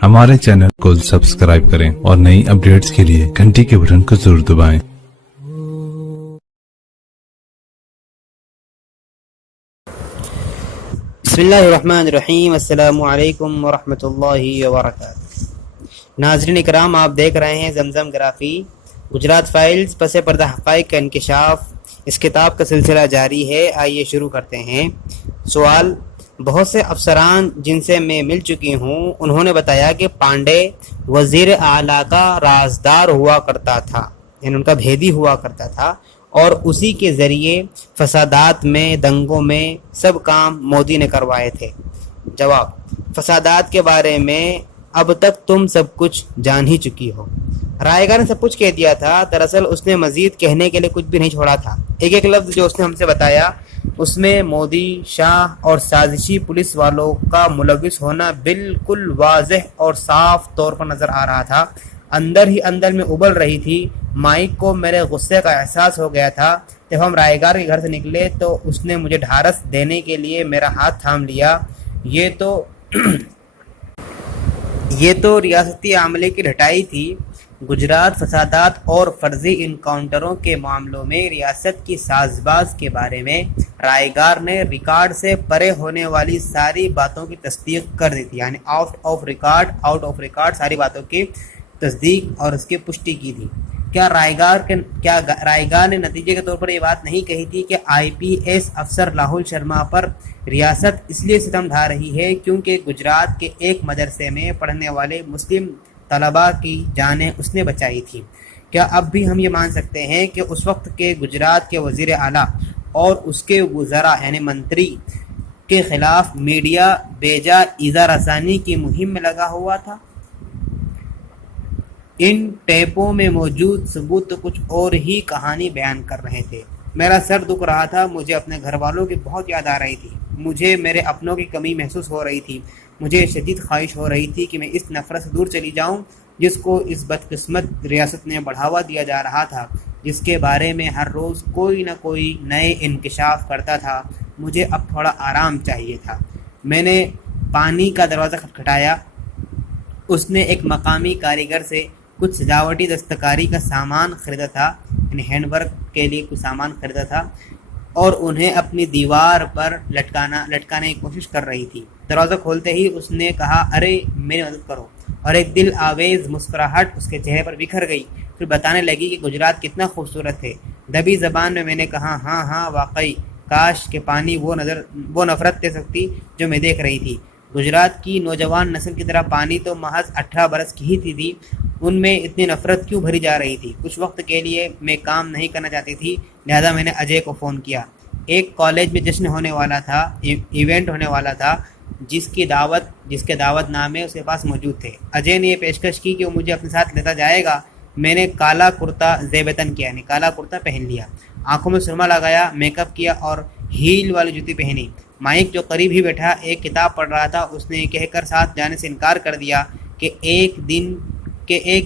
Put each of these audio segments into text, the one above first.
हमारे चैनल को सब्सक्राइब करें और नई अपडेट्स के लिए घंटी के बटन को जरूर दबाएं। बिस्मिल्लाहिर्रहमानिर्रहीम। अस्सलामु अलैकुम वरहमतुल्लाहि वबरकातुहू। नाज़रीन इकराम, आप देख रहे हैं ज़मज़म ग्राफी गुजरात फाइल्स पसे पर्दा हक़ाइक़ का इंकिशाफ। इस किताब का सिलसिला जारी है। आइए शुरू करते हैं। सवाल: बहुत से अफसरान जिनसे मैं मिल चुकी हूँ उन्होंने बताया कि पांडे वज़ीर आला का राजदार हुआ करता था, यानी उनका भेदी हुआ करता था, और उसी के ज़रिए फसादात में, दंगों में सब काम मोदी ने करवाए थे। जवाब: फसादात के बारे में अब तक तुम सब कुछ जान ही चुकी हो। रायगा ने सब कुछ कह दिया था। दरअसल उसने मज़ीद कहने के लिए कुछ भी नहीं छोड़ा था। एक एक लफ्ज़ जो उसने हमसे बताया उसमें मोदी, शाह और साजिशी पुलिस वालों का मुलविस होना बिल्कुल वाज़ेह और साफ तौर पर नज़र आ रहा था। अंदर ही अंदर में उबल रही थी। माइक को मेरे गुस्से का एहसास हो गया था। जब हम रायगार के घर से निकले तो उसने मुझे ढारस देने के लिए मेरा हाथ थाम लिया। ये तो रियासती आमले की ढटाई थी। गुजरात फसादात और फर्जी इनकाउंटरों के मामलों में रियासत की साजबाज के बारे में रायगार ने रिकॉर्ड से परे होने वाली सारी बातों की तस्दीक कर दी थी, यानी आउट ऑफ रिकॉर्ड सारी बातों की तस्दीक और उसकी पुष्टि की थी। क्या रायगार ने नतीजे के तौर पर ये बात नहीं कही थी कि IPS अफसर राहुल शर्मा पर रियासत इसलिए सितम ढा रही है क्योंकि गुजरात के एक मदरसे में पढ़ने वाले मुस्लिम तलबा की जानें उसने बचाई थी? क्या अब भी हम ये मान सकते हैं कि उस वक्त के गुजरात के वज़ीर आला और उसके वज़रा यानी मंत्री के खिलाफ मीडिया बेजा ईज़ा रसानी की मुहिम में लगा हुआ था? इन टेपों में मौजूद सबूत तो कुछ और ही कहानी बयान कर रहे थे। मेरा सर दुख रहा था। मुझे अपने घर वालों की बहुत याद आ रही थी। मुझे मेरे अपनों की कमी महसूस हो रही थी। मुझे शदीद ख्वाहिश हो रही थी कि मैं इस नफ़रत से दूर चली जाऊं जिसको इस बदकिस्मत रियासत ने बढ़ावा दिया जा रहा था, जिसके बारे में हर रोज़ कोई ना कोई नए इंकिशाफ करता था। मुझे अब थोड़ा आराम चाहिए था। मैंने पानी का दरवाज़ा खटखटाया। उसने एक मकामी कारीगर से कुछ सजावटी दस्तकारी का सामान ख़रीदा था, यानी हैंडवर्क के लिए कुछ सामान ख़रीदा था, और उन्हें अपनी दीवार पर लटकाने की कोशिश कर रही थी। दरवाज़ा खोलते ही उसने कहा, अरे मेरी मदद करो, और एक दिल आवेज़ मुस्कुराहट उसके चेहरे पर बिखर गई। फिर बताने लगी कि गुजरात कितना खूबसूरत है। दबी ज़बान में मैंने कहा, हाँ वाकई, काश के पानी वो नफ़रत दे सकती जो मैं देख रही थी। गुजरात की नौजवान नस्ल की तरह पानी तो महज 18 बरस की ही थी। उनमें इतनी नफ़रत क्यों भरी जा रही थी? कुछ वक्त के लिए मैं काम नहीं करना चाहती थी, लिहाजा मैंने अजय को फ़ोन किया। एक कॉलेज में जश्न होने वाला था, इवेंट होने वाला था, जिसके दावतनामे उसके पास मौजूद थे। अजय ने यह पेशकश की कि वो मुझे अपने साथ लेता जाएगा। मैंने काला कुर्ता ज़ेबतन किया, यानी काला कुर्ता पहन लिया, आंखों में सुरमा लगाया, मेकअप किया और हील वाली जूती पहनी। माइक जो करीब ही बैठा एक किताब पढ़ रहा था, उसने कहकर साथ जाने से इनकार कर दिया कि एक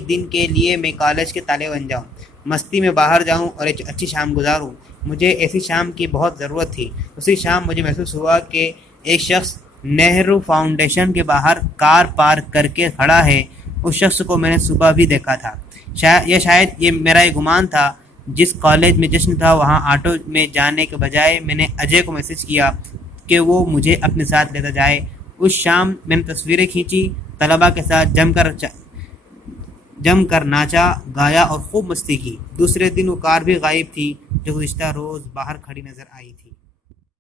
दिन के लिए मैं कॉलेज के ताले बन जाऊं, मस्ती में बाहर जाऊं और एक अच्छी शाम गुजारूं। मुझे ऐसी शाम की बहुत ज़रूरत थी। उसी शाम मुझे महसूस हुआ कि एक शख्स नेहरू फाउंडेशन के बाहर कार पार्क करके खड़ा है। उस शख्स को मैंने सुबह भी देखा था। शायद ये मेरा गुमान था। जिस कॉलेज में जश्न था वहाँ ऑटो में जाने के बजाय मैंने अजय को मैसेज किया कि वो मुझे अपने साथ लेता जाए। उस शाम मैंने तस्वीरें खींची, तलबा के साथ जमकर नाचा गाया और खूब मस्ती की। दूसरे दिन वो कार भी गायब थी जो गुज़िश्ता रोज़ बाहर खड़ी नज़र आई थी।